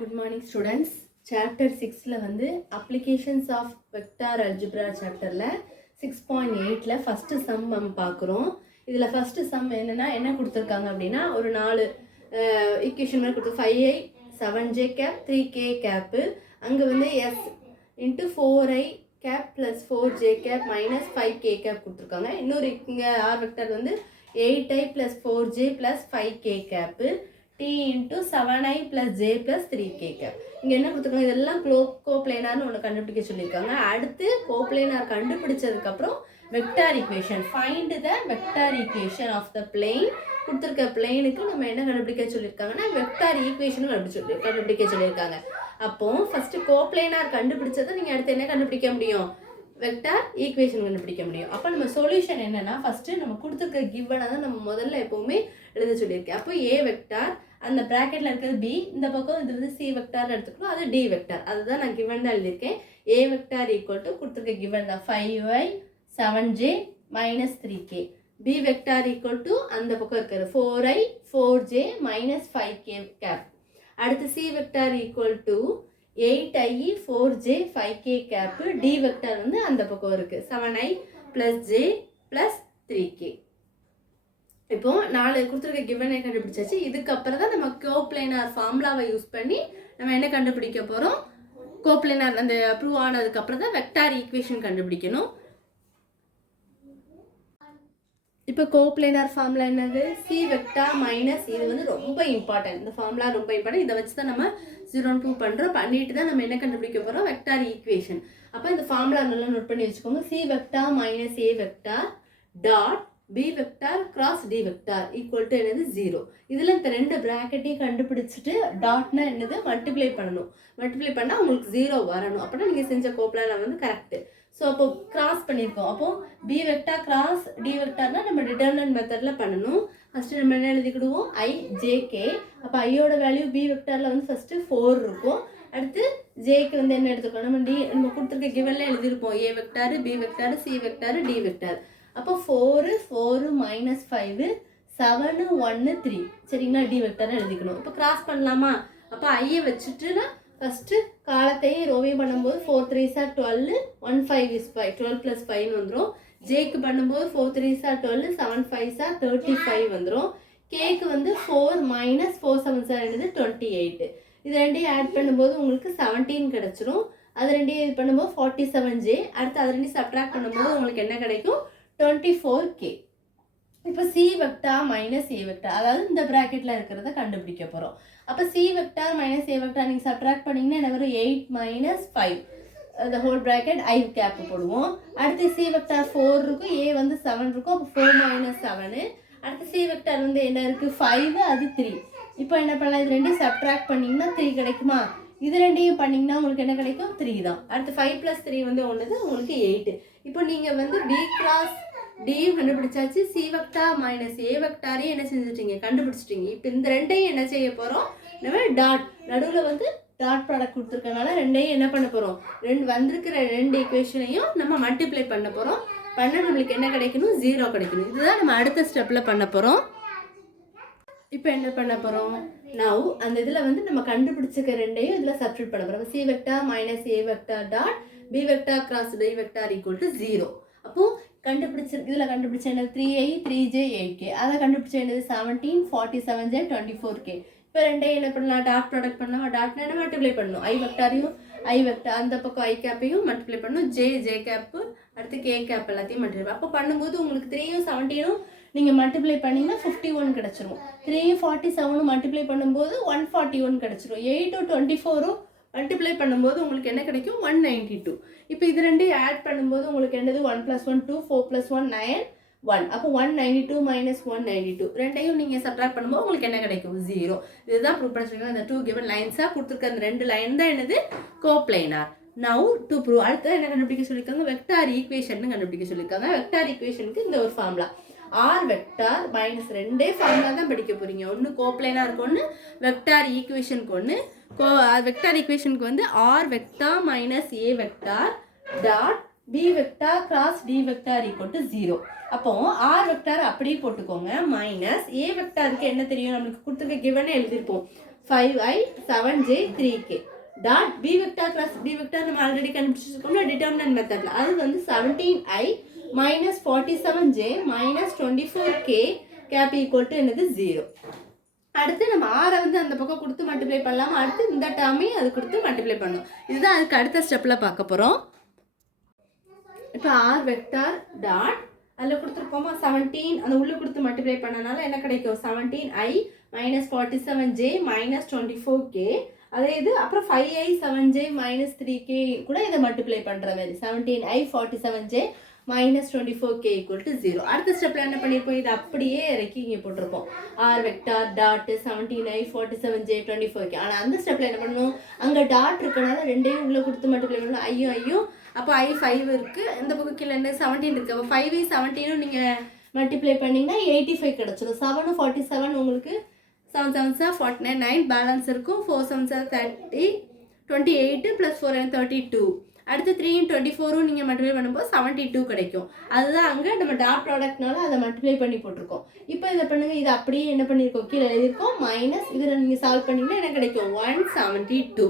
Good morning students. Chapter 6ல வந்து applications of vector algebra chapterல 6.8ல first sum நம்ம பார்க்குறோம். இதில் first sum என்னன்னா என்ன கொடுத்துருக்காங்க அப்படின்னா ஒரு 4 equation மாதிரி கொடுத்து 5i 7j cap 3k cap அங்கே வந்து s into 4i cap plus 4j cap minus 5k cap கொடுத்துருக்காங்க. இன்னொரு இங்கே r vector வந்து 8i plus 4j plus 5k cap t into 7i plus j plus 3k cap. இங்கே என்ன கொடுத்துருக்காங்க, இதெல்லாம் கோப்ளேனார்னு ஒன்று கண்டுபிடிக்க சொல்லியிருக்காங்க. அடுத்து கோப்ளேனார் கண்டுபிடிச்சதுக்கப்புறம் vector equation, find the vector equation of the plane. கொடுத்துருக்க பிளேனுக்கு நம்ம என்ன கண்டுபிடிக்க சொல்லியிருக்காங்கன்னா வெக்டார் ஈக்குவேஷனும் கண்டுபிடிக்க சொல்லியிருக்காங்க. அப்போ ஃபர்ஸ்ட் கோப்ளேனார் கண்டுபிடிச்சதை நீங்கள் அடுத்து என்ன கண்டுபிடிக்க முடியும், வெக்டார் ஈக்குவேஷன் கண்டுபிடிக்க முடியும். அப்போ நம்ம சொல்யூஷன் என்னன்னா ஃபர்ஸ்ட் நம்ம கொடுத்துருக்க கிவனை தான் நம்ம முதல்ல எப்பவுமே எழுத சொல்லியிருக்கேன். அப்போ ஏ வெக்டார், அந்த ப்ராக்கெட்டில் இருக்கிறது பி, இந்த பக்கம் இது வந்து சி வெக்டார் எடுத்துக்கணும், அது டி வெக்டார். அதுதான் நான் கிவன் தான் எழுதியிருக்கேன். ஏ வெக்டார் ஈக்குவல் டு கொடுத்துருக்க கிவன் தான் 5i 7j minus 3k. B vector equal to அந்த பக்கம் இருக்கிறது 4i 4j minus 5k cap. அடுத்து C vector equal to 8i 4j 5k cap. D vector வந்து அந்த பக்கம் இருக்குது 7i plus j plus 3k. இப்போ 4 கொடுத்துருக்க கிவனை கண்டுபிடிச்சாச்சு. இதுக்கப்புறம் தான் நம்ம கோப்ளேனார் ஃபார்முலாவை யூஸ் பண்ணி நம்ம என்ன கண்டுபிடிக்க போகிறோம், கோப்ளேனார் அந்த ப்ரூவ் ஆனதுக்கப்புறம் தான் வெக்டார் ஈக்குவேஷன் கண்டுபிடிக்கணும். இப்போ கோப்ளேனார் ஃபார்முலா என்னது, சி வெக்டார் மைனஸ், இது வந்து ரொம்ப இம்பார்ட்டன்ட், இந்த ஃபார்முலா ரொம்ப இம்பார்ட்டன்ட். இதை வச்சு தான் நம்ம 0 ப்ரூவ் பண்ணுறோம். பண்ணிட்டு தான் நம்ம என்ன கண்டுபிடிக்க போகிறோம், வெக்டார் ஈக்குவேஷன். அப்போ இந்த ஃபார்முலா நல்லா நோட் பண்ணி வச்சுக்கோங்க. C vector minus A vector dot B vector cross D vector equal to என்னது 0. இதில் இந்த ரெண்டு ப்ராக்கெட்டையும் கண்டுபிடிச்சிட்டு டாட்னா என்னது மல்டிப்ளை பண்ணணும். மல்டிப்ளை பண்ணால் உங்களுக்கு 0 வரணும். அப்படின்னா நீங்கள் செஞ்ச கோப்ளேனார் வந்து கரெக்டு. ஸோ அப்போ கிராஸ் பண்ணியிருக்கோம். அப்போது பி வெக்டார் கிராஸ் டி வெக்டார்னா நம்ம டிட்டர்மினன்ட் மெத்தடில் பண்ணணும். ஃபஸ்ட்டு நம்ம என்ன எழுதிக்கிடுவோம், ஐ ஜேகே. அப்போ ஐயோட வேல்யூ பி வெக்டாரில் வந்து ஃபஸ்ட்டு 4 இருக்கும். அடுத்து ஜேக்கு வந்து என்ன எடுத்துக்கணும், நம்ம கொடுத்துருக்க கிவன்ல எழுதியிருப்போம் A vector B vector C vector D vector. அப்போ 4 minus 5 7 1 3 சரிங்களா, டி வெக்டார் எழுதிக்கணும். இப்போ கிராஸ் பண்ணலாமா, அப்போ ஐயை வச்சுட்டுனா ஃபஸ்ட்டு காலத்தையும் ரோவையும் பண்ணும்போது 4 3s are 12 1 5 is 5 12 plus 5 வந்துடும். ஜேக்கு பண்ணும்போது 4 3s are 12 7 5s are 35 வந்துடும். கேக்கு வந்து 4 minus 4 7s are 28. இது ரெண்டையும் ஆட் பண்ணும்போது உங்களுக்கு 17 கிடச்சிரும். அது ரெண்டையும் இது பண்ணும்போது 47j. அடுத்து அது ரெண்டையும் சப்ட்ராக்ட் பண்ணும்போது உங்களுக்கு என்ன கிடைக்கும், 24k. இப்போ C vector minus A vector, அதாவது இந்த ப்ராக்கெட்டில் இருக்கிறத கண்டுபிடிக்க போகிறோம். அப்போ C vector minus A vector நீங்கள் சப்ட்ராக்ட் பண்ணிங்கன்னா என்ன வரும், 8 minus 5 அந்த ஹோல் ப்ராக்கெட் ஐ கேப் போடுவோம். அடுத்து சி வெக்டார் 4 இருக்கும், ஏ வந்து 7 இருக்கும். அப்போ 4 minus 7. அடுத்து சி வெக்டார் வந்து என்ன இருக்குது 5, அது 3. இப்போ என்ன பண்ணலாம், இது ரெண்டையும் சப்ட்ராக்ட் பண்ணிங்கன்னா 3 கிடைக்குமா, இது ரெண்டையும் பண்ணிங்கன்னா உங்களுக்கு என்ன கிடைக்கும் 3 தான். அடுத்து 5 plus 3 வந்து ஒன்று தான் உங்களுக்கு 8. இப்போ நீங்கள் வந்து பி கிராஸ் டியும் கண்டுபிடிச்சாச்சு, சி வெக்டார் மைனஸ் ஏ வெக்டாரையும் என்ன செஞ்சுட்டீங்க கண்டுபிடிச்சிட்டீங்க. இப்போ இந்த ரெண்டையும் என்ன செய்ய போகிறோம், நம்ம டாட் நடுவில் வந்து டாட் ப்ராடக்ட் கொடுத்துருக்கனால ரெண்டையும் என்ன பண்ண போகிறோம், வந்திருக்கிற ரெண்டு ஈக்குவேஷனையும் நம்ம மல்டிப்ளை பண்ண போகிறோம். பண்ண நம்மளுக்கு என்ன கிடைக்கணும், 0 கிடைக்கணும். இதுதான் நம்ம அடுத்த ஸ்டெப்பில் பண்ண போகிறோம். இப்போ என்ன பண்ண போகிறோம், நவ் அந்த இதில் வந்து நம்ம கண்டுபிடிச்சிக்க ரெண்டையும் இதில் சப்ஸ்டிட்யூட் பண்ண போகிறோம். C vector minus A vector dot B vector cross D vector equal to 0. அப்போது இதில் கண்டுபிடிச்ச என்னது 3i 3j 8k. அதை கண்டுபிடிச்ச என்னது 17 47j 24k. இப்போ ரெண்டையும் என்ன பண்ணலாம், டாட் ப்ராடக்ட் பண்ணலாம். டாட்னா என்ன மல்டிப்ளை பண்ணணும், ஐ வெக்டாரையும் ஐ வெக்டார் அந்த பக்கம் ஐ கேப்பையும் மல்டிப்ளை பண்ணணும். ஜே கேப்பு அடுத்து கே கேப் எல்லாத்தையும் மல்டிப்ளை. அப்போ பண்ணும்போது உங்களுக்கு 3யும் 17ம் நீங்கள் மல்டிப்ளை பண்ணிங்கன்னா 51 கிடச்சிரும். 3யும் 47ம் மல்டிப்ளை பண்ணும்போது 141 கிடச்சிரும். 8ம் 24ம் மல்டிப்ளை பண்ணும்போது உங்களுக்கு என்ன கிடைக்கும், 192. இப்போ இது ரெண்டையும் ஆட் பண்ணும்போது உங்களுக்கு என்னது 1 + 1 2 4 + 1 9 1. அப்போ 192 minus 192 ரெண்டையும் நீங்கள் சப்ட்ராக்ட் பண்ணும்போது உங்களுக்கு என்ன கிடைக்கும் 0. இதுதான் ப்ரூவ் பண்ணிருக்காங்க. அந்த 2 given லைன்ஸாக கொடுத்துருக்க அந்த 2 லைன் தான் என்னது கோப்ளேனார். நவ் டு ப்ரூவ் அடுத்து என்ன கண்டுபிடிக்க சொல்லியிருக்காங்க, வெக்டார் ஈக்குவேஷன் கண்டுபிடிக்க சொல்லியிருக்காங்க. வெக்டார் ஈக்குவேஷனுக்கு இந்த ஒரு ஃபார்முலா ஆர் வெக்டார் மைனஸ் ரெண்டே ஃபார்முலா தான் படிக்க போகிறீங்க. ஒன்று கோப்ளேனாருக்கு ஒன்று, வெக்டார் ஈக்குவேஷனுக்கு ஒன்று. வெக்டார் ஈக்குவேஷனுக்கு வந்து R vector minus A vector dot B vector cross D vector equal to 0. அப்போ ஆர் வெக்டார் அப்படியே போட்டுக்கோங்க. மைனஸ் ஏ வெக்டாருக்கு என்ன தெரியும், நம்மளுக்கு கொடுத்துருக்க கிவனே எழுதியிருப்போம் 5i 7j 3k dot b vector plus d vector நம்ம ஆல்ரெடி கண்டுபிடிச்சிருக்கோம்ல டிட்டர்மினன்ட் மெத்தட்ல. அது வந்து 17i minus 47j minus 24k gap equal to என்னது 0. அடுத்து நம்ம ஆரை வந்து அந்த பக்கம் கொடுத்து மல்டிப்ளை பண்ணலாம். அடுத்து இந்த டேர்மையும் அது கொடுத்து மல்டிப்ளை பண்ணணும். இதுதான் அதுக்கு அடுத்த ஸ்டெப்பில் பார்க்க போகிறோம். இப்போ ஆர் வெக்டார் டாட் அதில் கொடுத்துருப்போமா 17 அந்த உள்ளே கொடுத்து மல்டிப்ளை பண்ணனால என்ன கிடைக்கும் 17i minus 47j minus 24k. அதே இது அப்புறம் 5i 7j மைனஸ் 3k கூட இதை மல்டிப்ளை பண்ணுற மாதிரி 17i 47j minus 24k equal to 0. அடுத்த ஸ்டெப்பில் என்ன பண்ணியிருப்போம், இது அப்படியே இறக்கி இங்கே போட்டிருப்போம் R vector dot 17i 47j 24k. ஆனால் அந்த ஸ்டெப்பில் என்ன பண்ணணும், அங்கே டாட் இருக்கனால ரெண்டையும் உள்ளே கொடுத்து மல்டிப்ளை பண்ணணும். ஐயும் அப்போ i 5 இருக்குது, இந்த பக்கம் கீழே என்ன 17 இருக்குது. அப்போ 5i 17 நீங்கள் மல்டிப்ளை பண்ணிங்கன்னா 85 கிடச்சிடும். 7 47 உங்களுக்கு 7 7s 49 9 பேலன்ஸ் இருக்கும். 4 7s 30 28 ப்ளஸ் 4 32. அடுத்து 3 24 நீங்கள் மல்டிப்ளை பண்ணும்போது 72 கிடைக்கும். அதுதான் அங்கே நம்ம டாட் ப்ராடக்ட்னால அதை மல்டிப்ளை பண்ணி போட்டிருக்கோம். இப்போ இதை பண்ணுங்கள், இது அப்படியே என்ன பண்ணியிருக்கோம் கீழே எழுதியிருக்கோம் மைனஸ் இதில் நீங்கள் சால்வ் பண்ணிங்கன்னா என்ன கிடைக்கும் 172.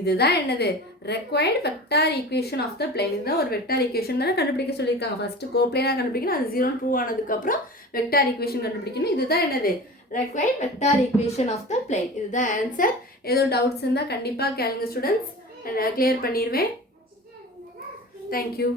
இதுதான் என்னது required vector equation of the plane. இதுதான் ஒரு வெக்டார் ஈக்குவேஷன் தானே கண்டுபிடிக்க சொல்லியிருக்காங்க. ஃபர்ஸ்ட் கோப்ளேனாக கண்டுபிடிக்கணும், அது 0 ப்ரூவ் ஆனதுக்கப்புறம் வெக்டார் ஈக்குவேஷன் கண்டுபிடிக்கணும். இதுதான் என்னது required vector equation of the plane. இதுதான் ஆன்சர். ஏதோ டவுட்ஸ் இருந்தால் கண்டிப்பாக கேளுங்க ஸ்டூடெண்ட்ஸ், கிளியர் பண்ணிடுவேன். Thank you.